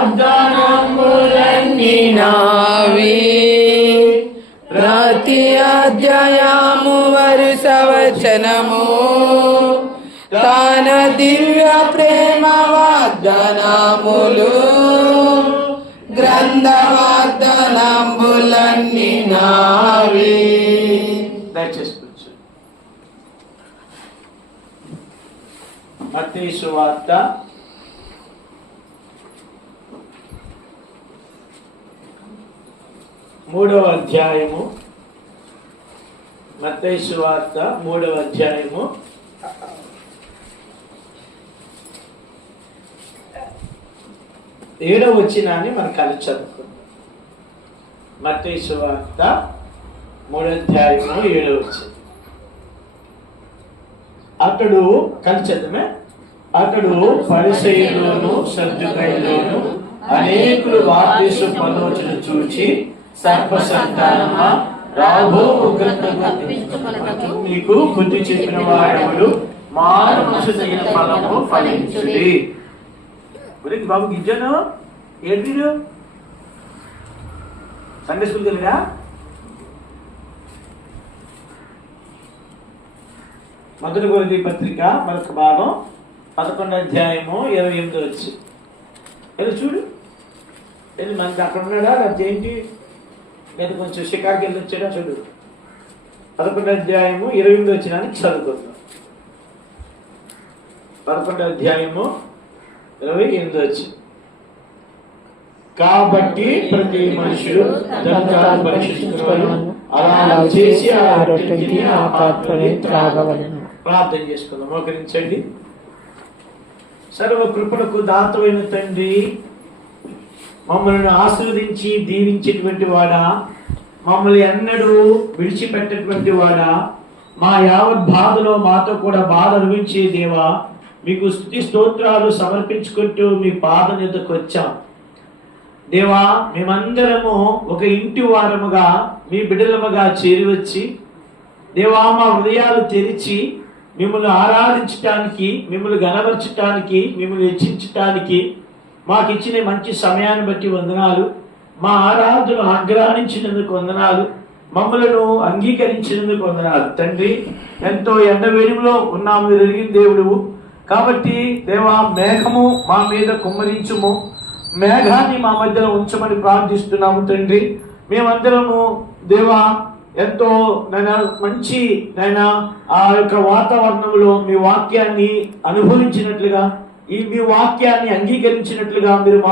వాగ్దానములన్నీ నావి. ప్రతి అధ్యాయము వరుస వచనము తన దివ్య ప్రేమ వాగ్దానములు, గ్రంథ వాగ్దానములన్నీ నావి. దయచేసి మత్తయి సువార్త 3వ అధ్యాయము. మత్తయి సువార్త 3వ అధ్యాయము 7వ వచనాన్ని మనం కలిసి చదువుకుందాం. మత్తయి సువార్త 3వ అధ్యాయము 7వ వచనం. అతడు కలిచదమే అతడు పరిసయ్యులను సద్దుకైలోను అనేకులు బాప్తిస్మం పొందవచ్చును చూచి, సర్ప సంతానమా, రాబో ఉగ్రతకు నీకు బుద్ధి చెప్పిన వాడెవడు, మారు మనసు తగిన ఫలము ఫలించుడి. గురించి బాబు గిజ్జను ఏంటి సండే స్కూల్కి వెళ్ళినా? మొదటి కొరింథీ పత్రిక మరొక భాగం 11వ అధ్యాయము 28వ వచనం. ఏదో చూడు, ఏది మనకి అక్కడ ఉన్నాడా లేకపోతే ఏంటి, లేదా కొంచెం షికార్కి వెళ్ళి వచ్చాడా చూడు. 11వ అధ్యాయము 28వ వచనానికి చదువుకుందాం. 11వ అధ్యాయము 28వ వచనం. కాబట్టి ప్రతి మనుషుడు దంతాలు పరీక్షించుకోవాలి, అలా చేసి ఆ రొట్టెని ఆ పాత్రని త్రాగవలెను. ప్రార్థన చేసుకుందాం. మోకరించండి. సర్వ కృపణకు దాతమైన తండ్రి, మమ్మల్ని ఆశీర్వదించి దీవించేటువంటి వాడా, మమ్మల్ని ఎన్నడూ విడిచిపెట్టేటువంటి వాడా, మా యావత్ బాధలో మాతో కూడా బాధ అనుభవించే దేవా, మీకు స్తుతి స్తోత్రాలు సమర్పించుకుంటూ మీ పాదం ఎదుకు వచ్చాం. దేవా, మేమందరము ఒక ఇంటి వారముగా మీ బిడ్డలముగా చేరి వచ్చి దేవా, మా హృదయాలు తెరిచి మిమ్మల్ని ఆరాధించటానికి, మిమ్మల్ని గణపరచటానికి, మిమ్మల్ని హెచ్చించటానికి మాకు ఇచ్చిన మంచి సమయాన్ని బట్టి వందనాలు. మా ఆరాధనను ఆగ్రహించినందుకు వందనాలు. మమ్మలను అంగీకరించినందుకు వందనాలు. తండ్రి, ఎంతో ఎండవేడిలో ఉన్నాము, మీరు ఎరిగిన దేవుడువు కాబట్టి దేవా, మేఘము మా మీద కుమ్మరించుము, మేఘాన్ని మా మధ్యలో ఉంచమని ప్రార్థిస్తున్నాము. తండ్రి, మేమందరము దేవా ఎంతో నైనా మంచి నైనా ఆ యొక్క వాతావరణంలో మీ వాక్యాన్ని అనుభవించినట్లుగా, ఈ మీ వాక్యాన్ని అంగీకరించినట్లుగా మీరు